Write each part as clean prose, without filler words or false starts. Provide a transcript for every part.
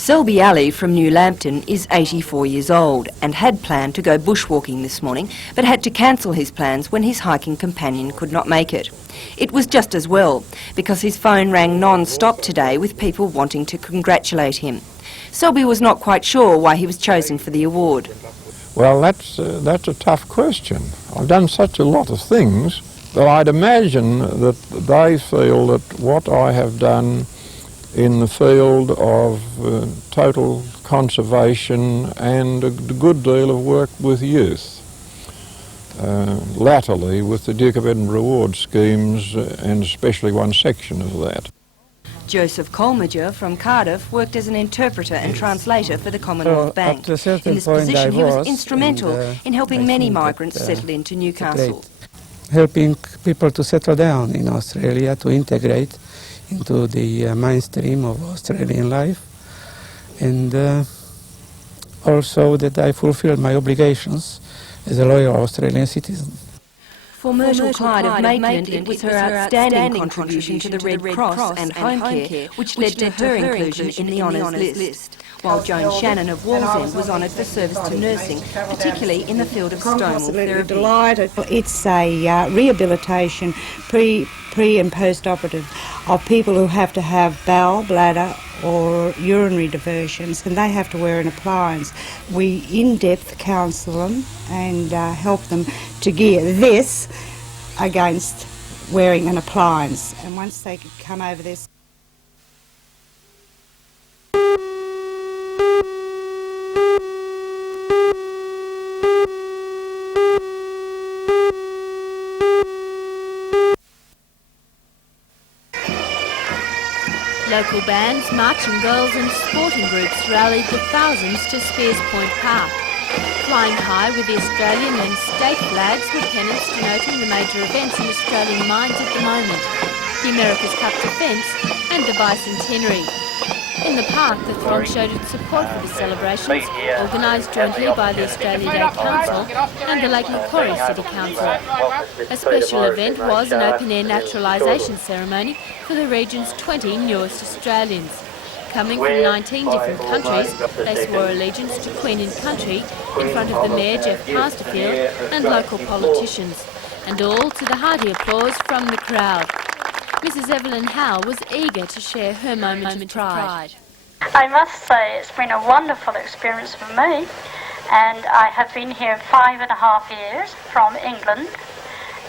Selby Ali from New Lambton is 84 years old and had planned to go bushwalking this morning, but had to cancel his plans when his hiking companion could not make it. It was just as well, because his phone rang non-stop today with people wanting to congratulate him. Selby was not quite sure why he was chosen for the award. Well, that's a tough question. I've done such a lot of things that I'd imagine that they feel that what I have done in the field of total conservation and a good deal of work with youth, latterly with the Duke of Edinburgh Award schemes, and especially one section of that. Joseph Colmager from Cardiff worked as an interpreter and translator for the Commonwealth Bank. In this position he was instrumental in helping many migrants settle into Newcastle. Helping people to settle down in Australia, to integrate into the mainstream of Australian life, and also that I fulfilled my obligations as a loyal Australian citizen. For Myrtle Clyde of Maitland, it was her outstanding contribution to the Red Cross and home care which led to her inclusion in the honours list, while Joan Shannon of Wallsend was honoured for service to nursing, particularly in the field of stonewall therapy. Delighted. It's a rehabilitation, pre and post-operative, of people who have to have bowel, bladder or urinary diversions, and they have to wear an appliance. We in-depth counsel them and help them to gear this against wearing an appliance. And once they could come over this. Local bands, marching girls and sporting groups rallied the thousands to Spears Point Park. Flying high with the Australian and state flags were pennants denoting the major events in Australian minds at the moment, the America's Cup Defence and the Bicentenary. In the park, the throng showed its support for the celebrations, organised jointly by the Australia Day Council and the Lake Macquarie City Council. A special event was an open-air naturalisation ceremony for the region's 20 newest Australians. Coming from 19 different countries, they swore allegiance to Queen and Country in front of the Mayor Jeff Masterfield and local politicians, and all to the hearty applause from the crowd. Mrs. Evelyn Howe was eager to share her moment of pride. I must say it's been a wonderful experience for me, and I have been here 5.5 years from England,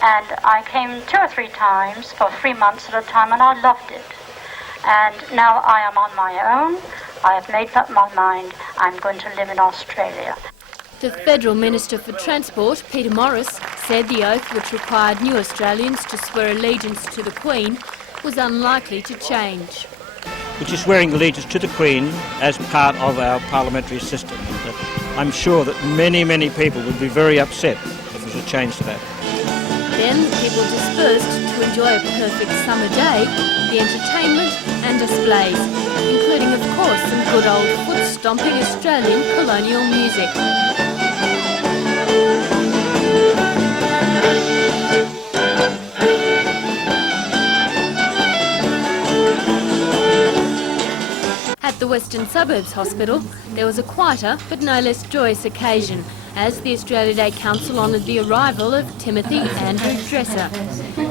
and I came 2 or 3 times for 3 months at a time, and I loved it. And now I am on my own. I have made up my mind. I'm going to live in Australia. The Federal Minister for Transport, Peter Morris, said the oath which required new Australians to swear allegiance to the Queen was unlikely to change. Which is swearing allegiance to the Queen as part of our parliamentary system. I'm sure that many people would be very upset if there was a change to that. Then the people dispersed to enjoy a perfect summer day, the entertainment and displays, including of course some good old foot-stomping Australian colonial music. At the Western Suburbs Hospital, there was a quieter but no less joyous occasion as the Australia Day Council honoured the arrival of Timothy Andrew Dresser.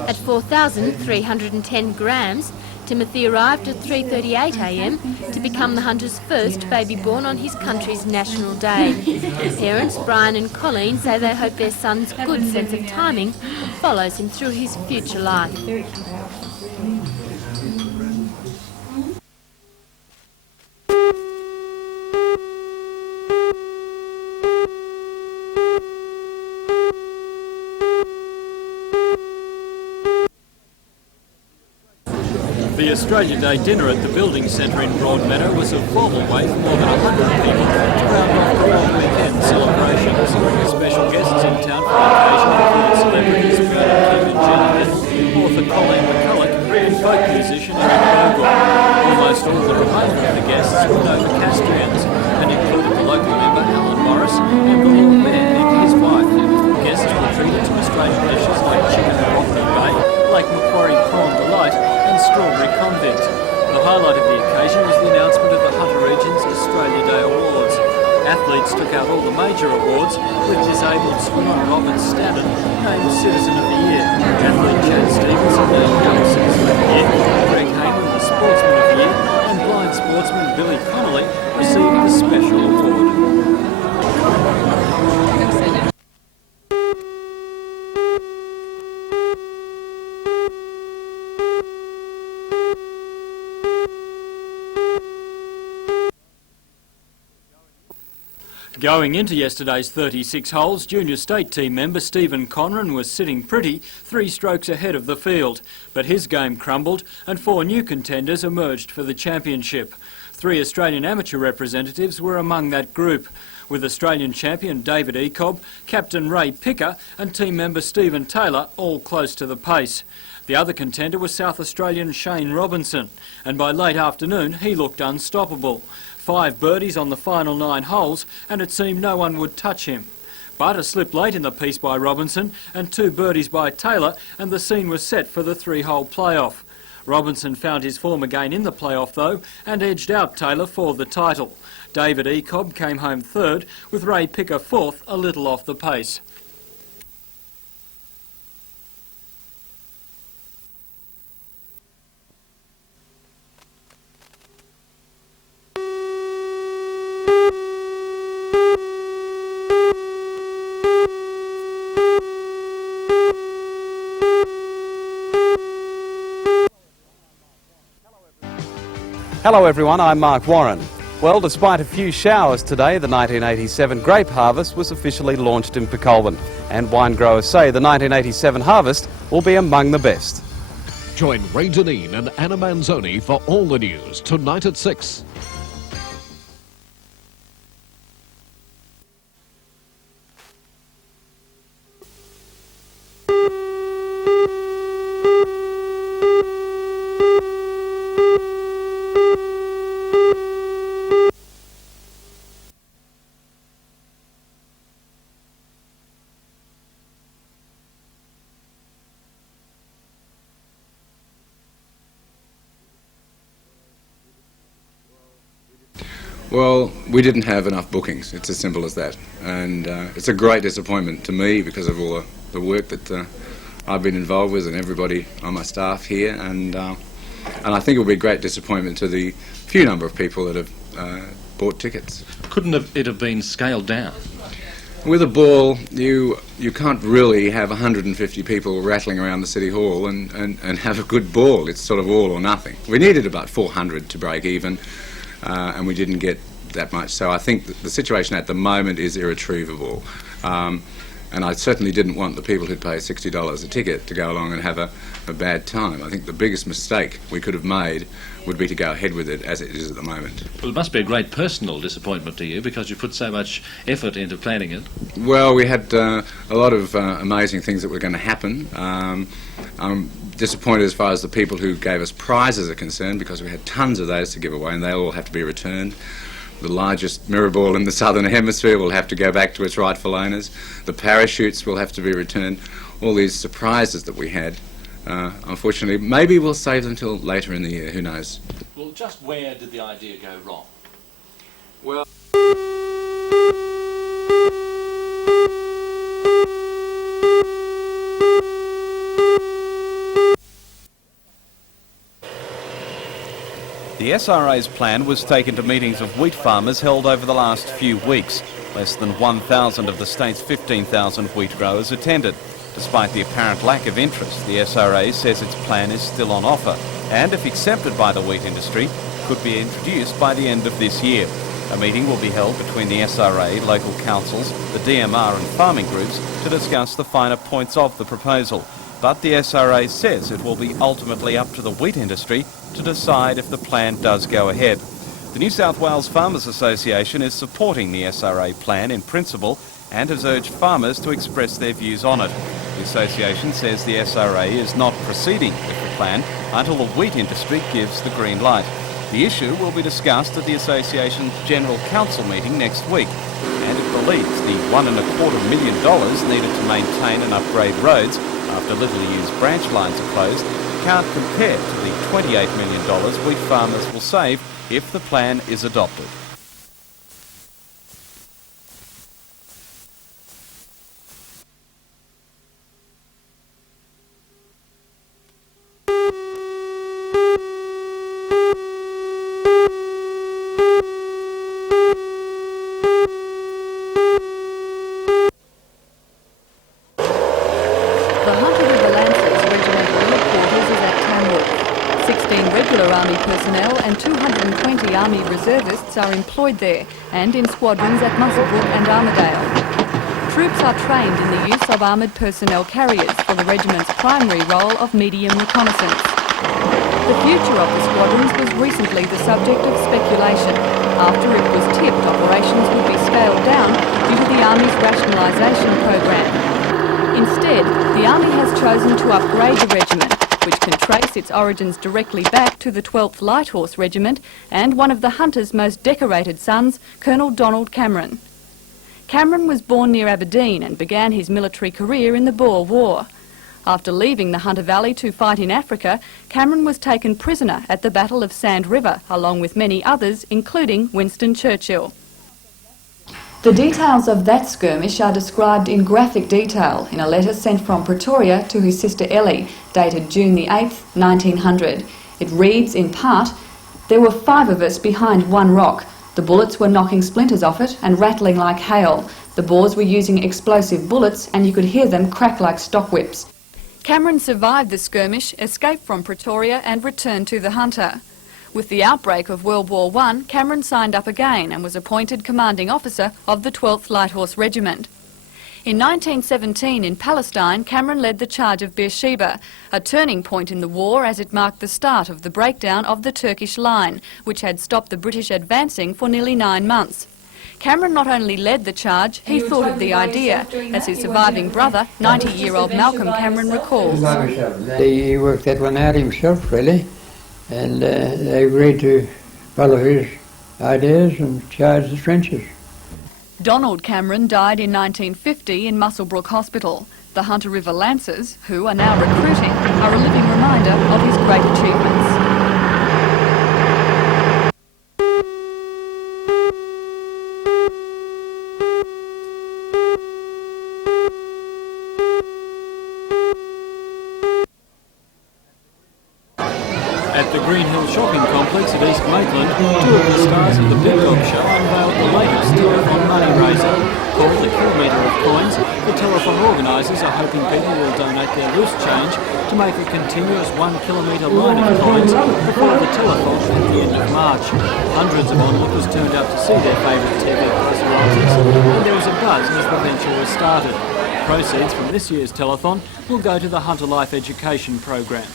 At 4,310 grams, Timothy arrived at 3:38 a.m. to become the hunter's first baby born on his country's National Day. Parents Brian and Colleen say they hope their son's good sense of timing follows him through his future life. The Australia Day dinner at the Building Centre in Broadmeadow was a formal way for more than 100 people to round off the long weekend celebrations. Special guests in town for the occasion included celebrities Peter Kim and Jenny, author Colleen McCulloch and folk musician Aaron Bogle. Almost all the remainder of the guests were Nova Castrians and included the local member Alan Morris and the Lord Mayor Nick, his wife. Guests were treated to Australian dishes like chicken and broccoli bake, Lake Macquarie Prawn Delight and Strawberry Convent. The highlight of the occasion was the announcement of the Hunter Region's athletes took out all the major awards, with disabled swimmer Robert Stanton named Citizen of the Year. Athlete Chad Stevenson named Young Citizen of the Year. Greg Hayman was Sportsman of the Year, and blind sportsman Billy Connolly received the Special Award. Going into yesterday's 36 holes, junior state team member Stephen Conran was sitting pretty, 3 strokes ahead of the field. But his game crumbled and 4 new contenders emerged for the championship. 3 Australian amateur representatives were among that group, with Australian champion David Ecob, captain Ray Picker and team member Stephen Taylor all close to the pace. The other contender was South Australian Shane Robinson, and by late afternoon he looked unstoppable. 5 birdies on the final 9 holes, and it seemed no one would touch him. But a slip late in the piece by Robinson and 2 birdies by Taylor, and the scene was set for the 3-hole playoff. Robinson found his form again in the playoff though, and edged out Taylor for the title. David Ecob came home 3rd, with Ray Picker 4th, a little off the pace. Hello everyone, I'm Mark Warren. Well, despite a few showers today, the 1987 grape harvest was officially launched in Pecolbin, and wine growers say the 1987 harvest will be among the best. Join Ray Deneen and Anna Manzoni for all the news tonight at 6. Well, we didn't have enough bookings. It's as simple as that. And it's a great disappointment to me because of all the work that I've been involved with and everybody on my staff here. And I think it will be a great disappointment to the few number of people that have bought tickets. Couldn't it have been scaled down? With a ball, you can't really have 150 people rattling around the City Hall and have a good ball. It's sort of all or nothing. We needed about 400 to break even. And we didn't get that much. So I think that the situation at the moment is irretrievable. And I certainly didn't want the people who'd pay $60 a ticket to go along and have a bad time. I think the biggest mistake we could have made would be to go ahead with it as it is at the moment. Well, it must be a great personal disappointment to you because you put so much effort into planning it. Well, we had a lot of amazing things that were going to happen. I'm disappointed as far as the people who gave us prizes are concerned because we had tons of those to give away and they all have to be returned. The largest mirror ball in the southern hemisphere will have to go back to its rightful owners. The parachutes will have to be returned. All these surprises that we had, unfortunately, maybe we'll save them till later in the year, who knows. Well, just where did the idea go wrong? Well, The SRA's plan was taken to meetings of wheat farmers held over the last few weeks. Less than 1,000 of the state's 15,000 wheat growers attended. Despite the apparent lack of interest, the SRA says its plan is still on offer and, if accepted by the wheat industry, could be introduced by the end of this year. A meeting will be held between the SRA, local councils, the DMR and farming groups to discuss the finer points of the proposal. But the SRA says it will be ultimately up to the wheat industry to decide if the plan does go ahead. The New South Wales Farmers Association is supporting the SRA plan in principle and has urged farmers to express their views on it. The association says the SRA is not proceeding with the plan until the wheat industry gives the green light. The issue will be discussed at the association's General Council meeting next week, and it believes the $1.25 million needed to maintain and upgrade roads after little used branch lines are closed can't compare to the $28 million wheat farmers will save if the plan is adopted. The Hunter River Lancers regimental headquarters is at Tamworth. 16 regular Army personnel and 220 Army reservists are employed there and in squadrons at Muswellbrook and Armidale. Troops are trained in the use of armoured personnel carriers for the regiment's primary role of medium reconnaissance. The future of the squadrons was recently the subject of speculation after it was tipped operations would be scaled down due to the Army's rationalisation program. Instead, the Army has chosen to upgrade the regiment, which can trace its origins directly back to the 12th Light Horse Regiment and one of the Hunter's most decorated sons, Colonel Donald Cameron. Cameron was born near Aberdeen and began his military career in the Boer War. After leaving the Hunter Valley to fight in Africa, Cameron was taken prisoner at the Battle of Sand River, along with many others, including Winston Churchill. The details of that skirmish are described in graphic detail in a letter sent from Pretoria to his sister Ellie, dated June the 8th, 1900. It reads, in part, "There were 5 of us behind one rock. The bullets were knocking splinters off it and rattling like hail. The Boers were using explosive bullets and you could hear them crack like stock whips." Cameron survived the skirmish, escaped from Pretoria and returned to the Hunter. With the outbreak of World War I, Cameron signed up again and was appointed commanding officer of the 12th Light Horse Regiment. In 1917 in Palestine, Cameron led the charge of Beersheba, a turning point in the war as it marked the start of the breakdown of the Turkish line, which had stopped the British advancing for nearly 9 months. Cameron not only led the charge, he thought of the idea, as his surviving brother, 90-year-old Malcolm Cameron, recalls. He worked that one out himself, really, and they agreed to follow his ideas and charge the trenches. Donald Cameron died in 1950 in Muswellbrook Hospital. The Hunter River Lancers, who are now recruiting, are a living reminder of his great achievements. At the Green Hill Shopping Complex at East Maitland, 2 of the stars of the Peacock Show unveiled the latest telethon money raiser. Called the Kilometre of Coins, the telethon organisers are hoping people will donate their loose change to make a continuous 1 kilometre line of coins before the telethon at the end of March. Hundreds of onlookers turned out to see their favourite TV personalities, and there was a buzz as the venture was started. Proceeds from this year's telethon will go to the Hunter Life Education Program.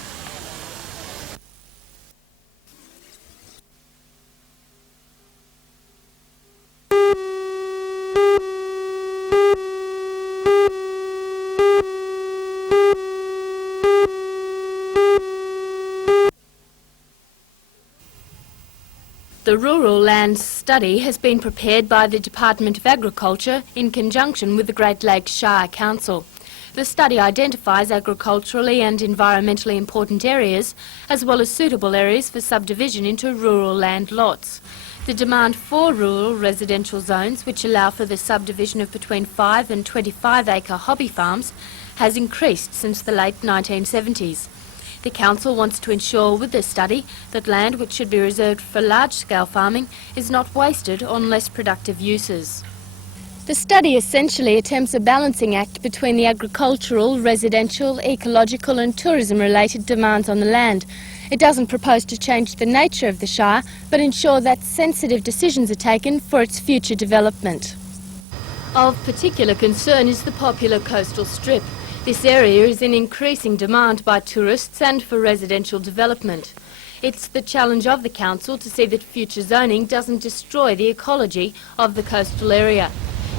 The Rural Land Study has been prepared by the Department of Agriculture in conjunction with the Great Lakes Shire Council. The study identifies agriculturally and environmentally important areas, as well as suitable areas for subdivision into rural land lots. The demand for rural residential zones, which allow for the subdivision of between 5 and 25-acre hobby farms, has increased since the late 1970s. The Council wants to ensure with this study that land which should be reserved for large-scale farming is not wasted on less productive uses. The study essentially attempts a balancing act between the agricultural, residential, ecological and tourism-related demands on the land. It doesn't propose to change the nature of the Shire, but ensure that sensitive decisions are taken for its future development. Of particular concern is the popular coastal strip. This area is in increasing demand by tourists and for residential development. It's the challenge of the Council to see that future zoning doesn't destroy the ecology of the coastal area.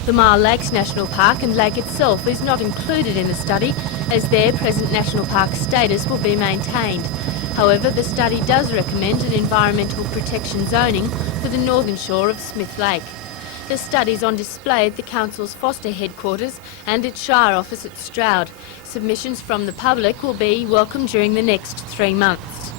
The Marl Lakes National Park and lake itself is not included in the study, as their present National Park status will be maintained. However, the study does recommend an environmental protection zoning for the northern shore of Smith Lake. The study is on display at the Council's Foster headquarters and its Shire office at Stroud. Submissions from the public will be welcome during the next 3 months.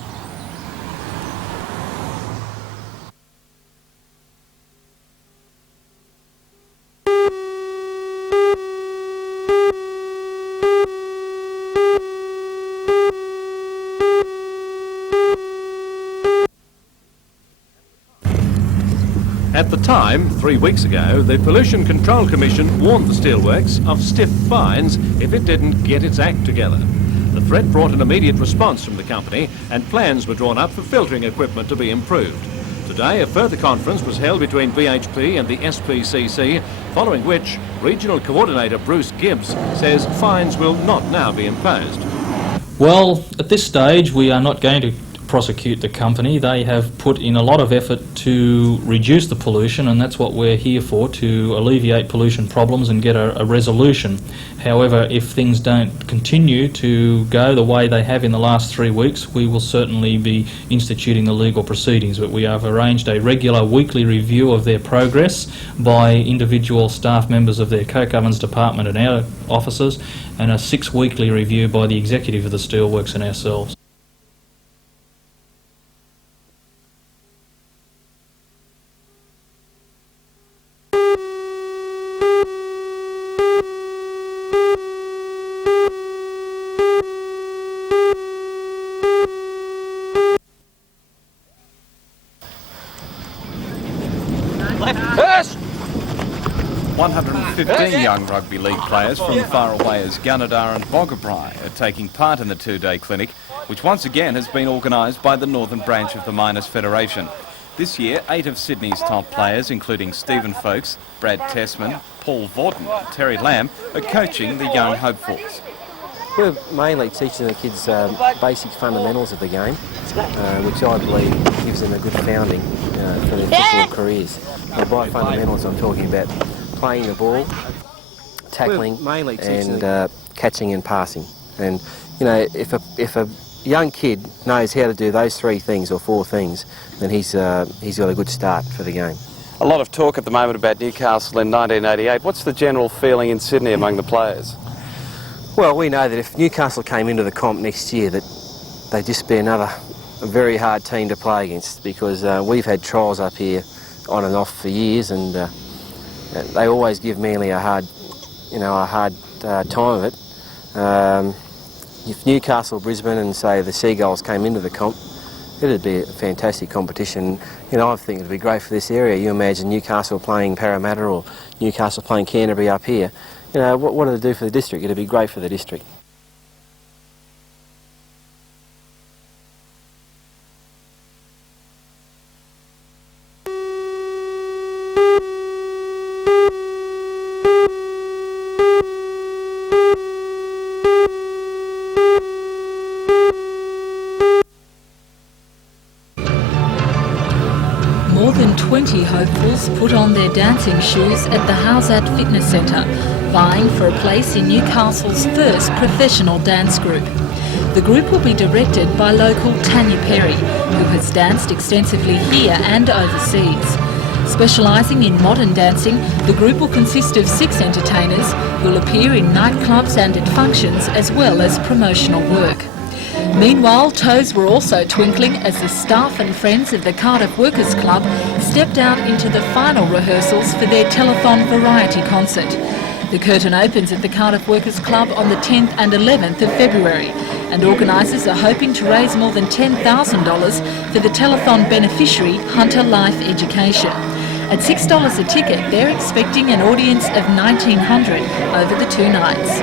At the time, 3 weeks ago, the Pollution Control Commission warned the steelworks of stiff fines if it didn't get its act together. The threat brought an immediate response from the company, and plans were drawn up for filtering equipment to be improved. Today, a further conference was held between BHP and the SPCC, following which Regional Coordinator Bruce Gibbs says fines will not now be imposed. Well, at this stage, we are not going to prosecute the company. They have put in a lot of effort to reduce the pollution, and that's what we're here for, to alleviate pollution problems and get a resolution. However, if things don't continue to go the way they have in the last 3 weeks, we will certainly be instituting the legal proceedings. But we have arranged a regular weekly review of their progress by individual staff members of their Coke Ovens department and our officers, and a 6 weekly review by the executive of the steelworks and ourselves. Yes! 115 young rugby league players from far away as Gunnedah and Boggabri are taking part in the two-day clinic, which once again has been organised by the Northern Branch of the Miners Federation. This year, 8 of Sydney's top players, including Stephen Folkes, Brad Tessman, Paul Vorton and Terry Lamb, are coaching the young hopefuls. We're mainly teaching the kids basic fundamentals of the game, which I believe gives them a good founding for their football careers. And by fundamentals, I'm talking about playing the ball, tackling, and catching and passing. And you know, if a young kid knows how to do those 3 things or 4 things, then he's got a good start for the game. A lot of talk at the moment about Newcastle in 1988. What's the general feeling in Sydney among the players? Well, we know that if Newcastle came into the comp next year, that they'd just be a very hard team to play against, because we've had trials up here on and off for years, and they always give Manly a hard time of it. If Newcastle, Brisbane and say the Seagulls came into the comp, it'd be a fantastic competition. You know, I think it'd be great for this area. You imagine Newcastle playing Parramatta or Newcastle playing Canterbury up here. You know, what do they do for the district? It'd be great for the district. More than 20 hopefuls put on their dancing shoes at the Howsat Fitness Centre, vying for a place in Newcastle's first professional dance group. The group will be directed by local Tanya Perry, who has danced extensively here and overseas. Specialising in modern dancing, the group will consist of 6 entertainers who will appear in nightclubs and at functions, as well as promotional work. Meanwhile, toes were also twinkling as the staff and friends of the Cardiff Workers Club stepped out into the final rehearsals for their telethon variety concert. The curtain opens at the Cardiff Workers Club on the 10th and 11th of February, and organisers are hoping to raise more than $10,000 for the telethon beneficiary Hunter Life Education. At $6 a ticket, they're expecting an audience of 1,900 over the 2 nights.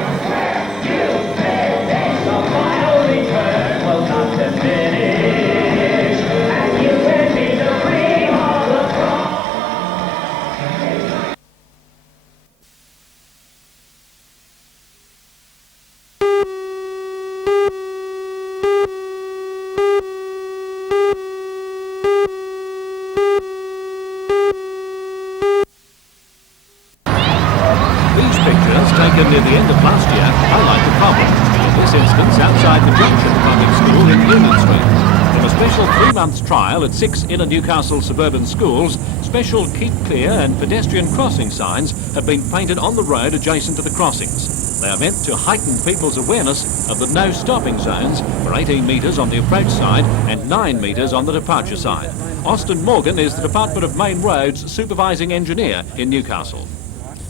Taken near the end of last year, highlight the problem. In this instance, outside the Junction Public School in Union Street. From a special 3-month trial at 6 inner Newcastle suburban schools, special keep clear and pedestrian crossing signs have been painted on the road adjacent to the crossings. They are meant to heighten people's awareness of the no stopping zones for 18 metres on the approach side and 9 metres on the departure side. Austin Morgan is the Department of Main Roads supervising engineer in Newcastle.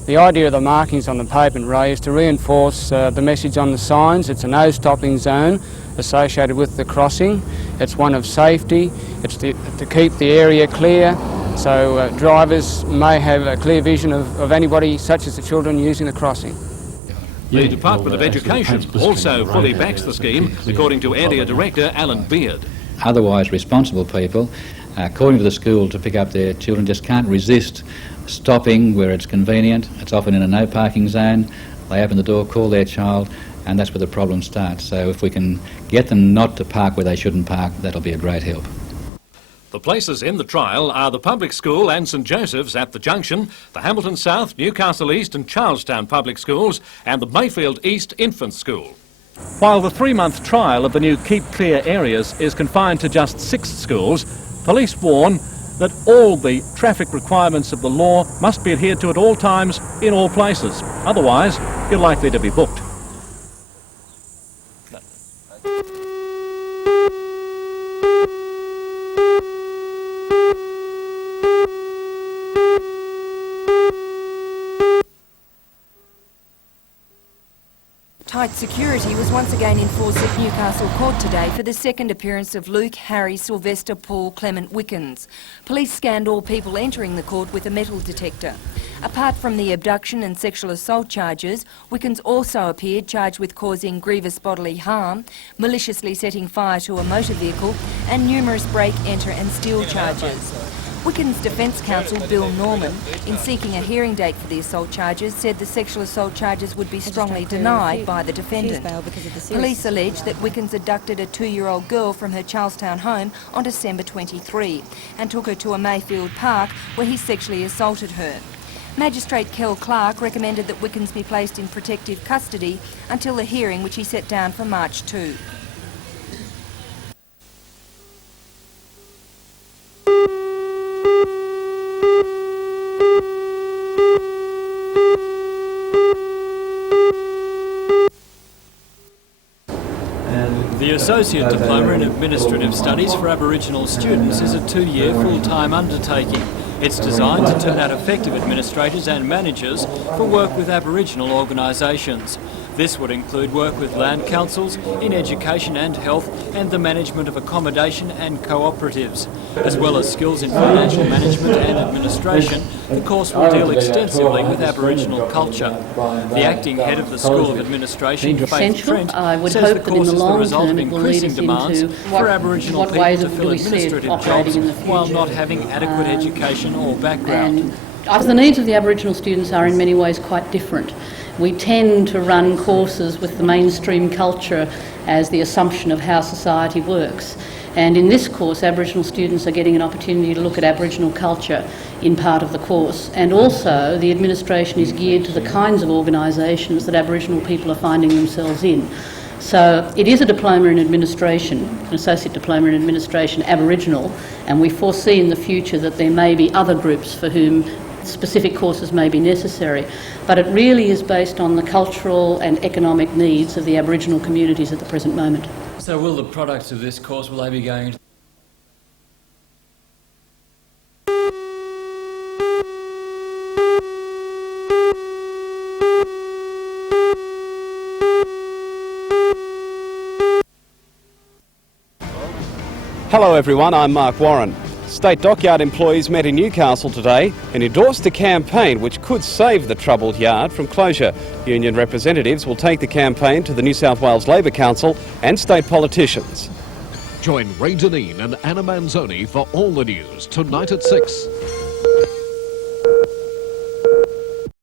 The idea of the markings on the pavement road is to reinforce the message on the signs. It's a no stopping zone associated with the crossing. It's one of safety. It's to keep the area clear So drivers may have a clear vision of anybody, such as the children, using the crossing. The Department of Education also fully backs the scheme, according to Area Director Alan Beard. Otherwise responsible people, according to the school, to pick up their children just can't resist stopping where it's convenient. It's often in a no parking zone. They open the door, call their child, and that's where the problem starts. So if we can get them not to park where they shouldn't park, that'll be a great help. The places in the trial are the Public School and St Joseph's at the Junction, the Hamilton South, Newcastle East and Charlestown Public Schools and the Mayfield East Infant School. While the 3-month trial of the new Keep Clear areas is confined to just 6 schools, police warn that all the traffic requirements of the law must be adhered to at all times in all places. Otherwise, you're likely to be booked. Tight security was once again in force at Newcastle Court today for the second appearance of Luke, Harry, Sylvester, Paul, Clement Wickens. Police scanned all people entering the court with a metal detector. Apart from the abduction and sexual assault charges, Wickens also appeared charged with causing grievous bodily harm, maliciously setting fire to a motor vehicle and numerous break, enter and steal charges. Wickens' defence counsel, Bill Norman, in seeking a hearing date for the assault charges, said the sexual assault charges would be strongly denied by the defendant. Police allege that Wickens abducted a 2-year-old girl from her Charlestown home on December 23 and took her to a Mayfield park where he sexually assaulted her. Magistrate Kel Clark recommended that Wickens be placed in protective custody until the hearing, which he set down for March 2. The Associate Diploma in Administrative Studies for Aboriginal students is a 2-year full-time undertaking. It's designed to turn out effective administrators and managers for work with Aboriginal organisations. This would include work with land councils, in education and health, and the management of accommodation and cooperatives. As well as skills in financial management and administration, the course will deal extensively with Aboriginal culture. The acting head of the School of Administration, Faith Trent, says the course is the result of increasing demands for Aboriginal people to fill administrative jobs while not having adequate education or background. The needs of the Aboriginal students are in many ways quite different. We tend to run courses with the mainstream culture as the assumption of how society works. And in this course, Aboriginal students are getting an opportunity to look at Aboriginal culture in part of the course. And also, the administration is geared to the kinds of organisations that Aboriginal people are finding themselves in. So it is a diploma in administration, an associate diploma in administration, Aboriginal, and we foresee in the future that there may be other groups for whom specific courses may be necessary, but it really is based on the cultural and economic needs of the Aboriginal communities at the present moment. So will the products of this course, will they be going into Hello everyone, I'm Mark Warren. State dockyard employees met in Newcastle today and endorsed a campaign which could save the troubled yard from closure. Union representatives will take the campaign to the New South Wales Labor Council and state politicians. Join Ray Deneen and Anna Manzoni for all the news tonight at 6.